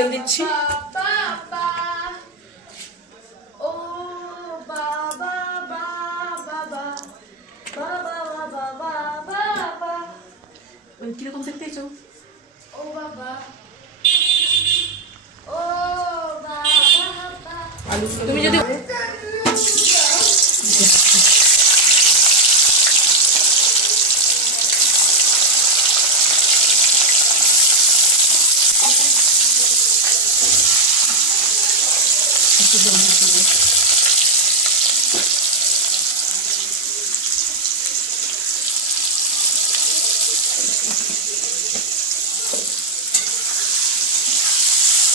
তেল দিচ্ছি। কিরকম দেখতে চাও? ও বাবা, ও বাবা, আলু তুমি যদি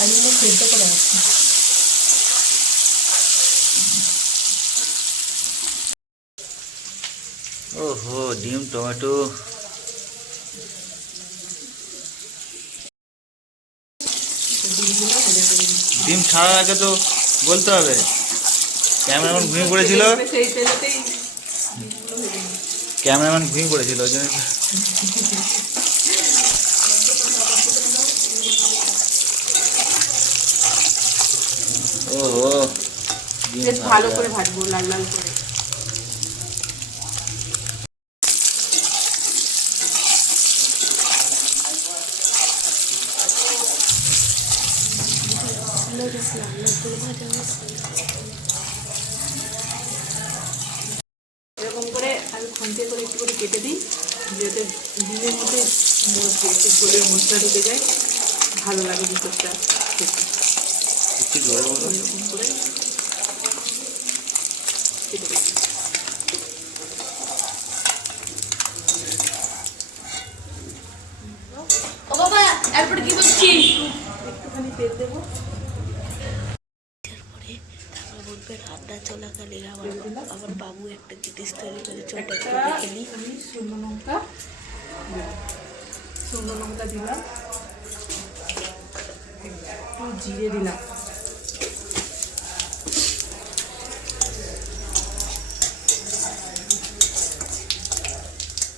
আলুগুলো সেদ্ধ করে রাখছি। ওহো, ডিম টমেটো ডিম ছাড়ার আগে তো বলতে হবে। ক্যামেরাম্যান ঘুমিয়ে পড়েছিল, ক্যামেরাম্যান ঘুমিয়ে পড়েছিল ওই জন্য। ওহো, বেশ ভালো করে ভাজবো, লাল লাল করে। এরকম করে আমি খন্তি করে একটু করে কেটে দিই, যাতে ডিমের মধ্যে গোলের মশলা ঢুকে যায়, ভালো লাগে ভিতরটা খেতে। এরকম করে কেটে দিই। ও বাবা, এরপরে কি করছি? একটুখানি তেল দেবো। রান্না চলাকালীন আমার বাবু একটা জিনিস তৈরি করে ছোট খেলি। আমি শুকনো লঙ্কা দিলাম, একটু জিরে দিলাম,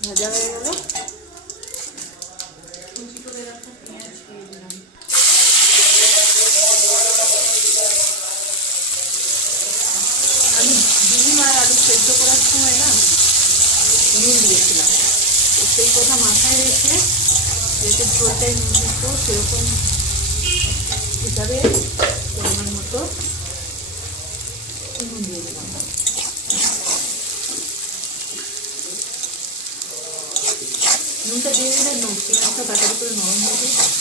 ভাজা হয়ে গেল। কুচি করে রাখা পেঁয়াজ দিয়ে দিলাম। আমি ডিম আর আলু সেদ্ধ করার সময় না নুন দিয়েছিলাম, তো সেই কথা মাথায় রেখে যাতে ঝোলটাই নির্দিষ্ট সেরকম হিসাবে পরিমাণ মতো নুন দিয়ে দিলাম। নুনটা দিয়ে দিলে পেঁয়াজটা তাড়াতাড়ি করে নরম হয়ে যায়।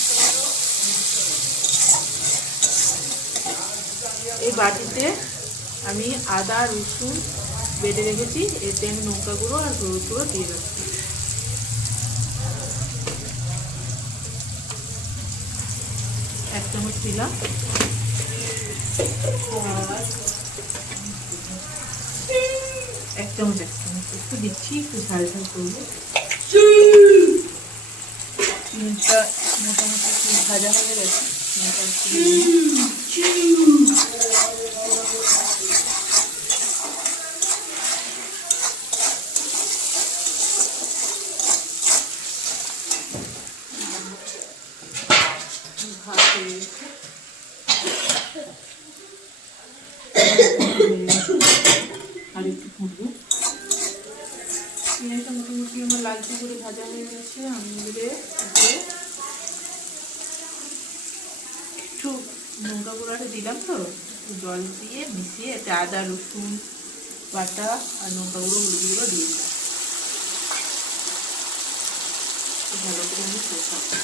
এই বাটিতে আমি আদা রসুন বেটে রেখেছি, এতে আমি লঙ্কা গুঁড়ো আর হলুদ গুঁড়ো দিয়ে রাখছি। এক চামচ দিলাম, এক চামচ একটু দিচ্ছি, একটু ঝাল ঝাল করবো। চিনিটা মোটামুটি একটু ভাজা হয়ে গেছে। আর একটু ফুটবো। পেঁয়াজটা মোটামুটি আমার লালচে করে ভাজা হয়ে গেছে। আমি একটু লঙ্কা গুঁড়াটা দিলাম, তো জল দিয়ে মিশিয়ে এতে আদা রসুন বাটা আর লঙ্কা গুঁড়ো হলুদ গুঁড়ো দিয়ে দিলাম। ভালো করে আমি কষাবো।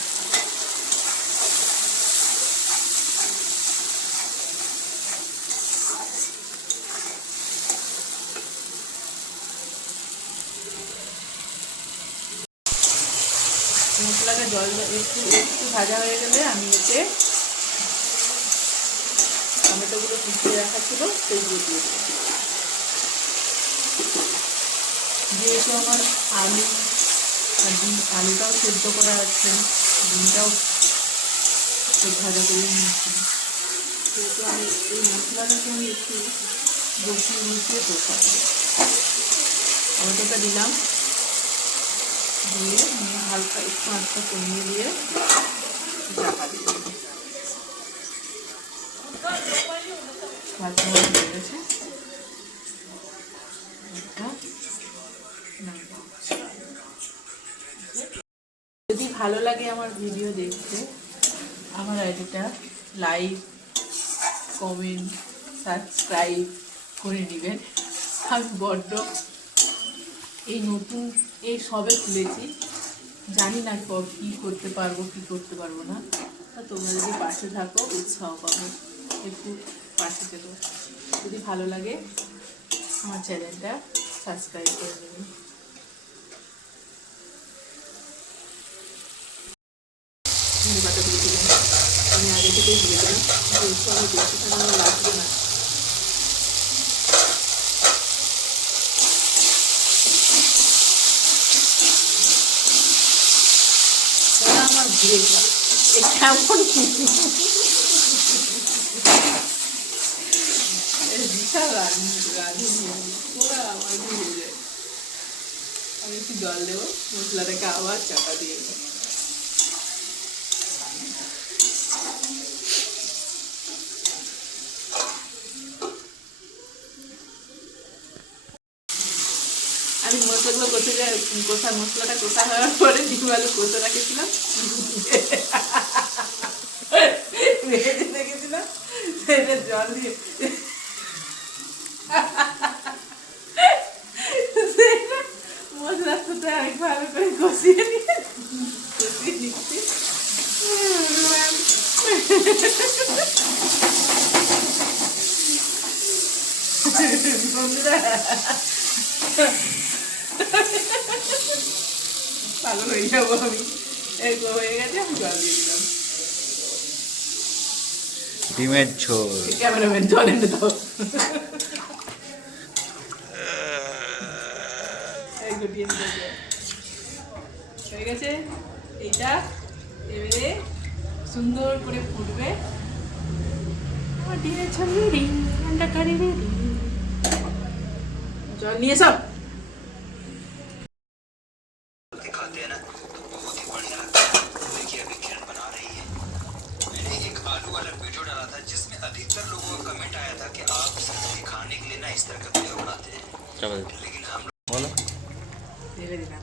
মশলাটা জল একটু ভাজা হয়ে গেলে আমি এতে টমেটোগুলো কুচিয়ে রাখা ছিল সেইগুলো দিয়ে দিচ্ছি। যেহেতু আমার আলু আর আলুটাও সেদ্ধ করা আছে, ডিমটাও ভাজা করে নিয়েছি, সেহেতু আমি এই মশলাটাকে আমি একটু বসিয়ে কষাবো। টমেটোটা দিলাম, দিয়ে হালকা একটু আঁচটা কমিয়ে দিয়ে ঢাকা দিয়ে দেবো। ভাজা হয়ে গেছে। এটা নামিয়ে দাও। যদি ভালো লাগে আমার ভিডিও দেখতে, আমার আইডিটা লাইক, কমেন্ট, সাবস্ক্রাইব করে নেবেন। আমি বড্ড এই নতুন এই সবে খুলেছি, জানি না কী করতে পারবো কী করতে পারবো না। তা তোমরা যদি পাশে থাকো উৎসাহ পাবো, একটু পাশে থেকো। যদি ভালো লাগে আমার চ্যানেলটা সাবস্ক্রাইব করে নেবেন। ধনে পাতা দিয়ে দিলাম, আমি আগে থেকেই দিয়ে দিলাম, একটু আমি বেশি সময় লাগবে না। আমার ঘুরে কেমন বিশাল রাঁধুনি ওরা আমার ঘুরে যায়। আমি একটু জল দেবো, মশলাটাকে আবার চাপা দিয়ে দেবো। আমি মশলাগুলো মশলাটা কষা হওয়ার পরে ডিম আলু কষে রেখেছিলাম, ভেজে রেখেছিলাম, সেটা জল দিয়ে মশলার সাথে আমি ভালো করে কষিয়ে নিচ্ছি। পাগল হয়ে যাবো আমি, এরকম হয়ে গেছে। আমি জল দিয়ে দিলাম। ডিমের ঝোল। ক্যামেরাম্যান জল এনে দাও। হয়ে গেছে এইটা, এবারে সুন্দর করে ফুটবে। আমার ডিমের ঝোল রেডি, আন্ডা কারি রেডি। জল নিয়ে সব दिखाते हैं ना तो बहुत ही बढ़िया लगता है। देखिए अभी किरण बना रही है। मैंने एक आलू वाला वीडियो डाला था जिसमें अधिकतर लोगों का कमेंट आया था कि आप सिर्फ दिखाने के लिए ना इस तरह का वीडियो बनाते हैं, चलो लेकिन हम बोलो। ঢেলে দিলাম।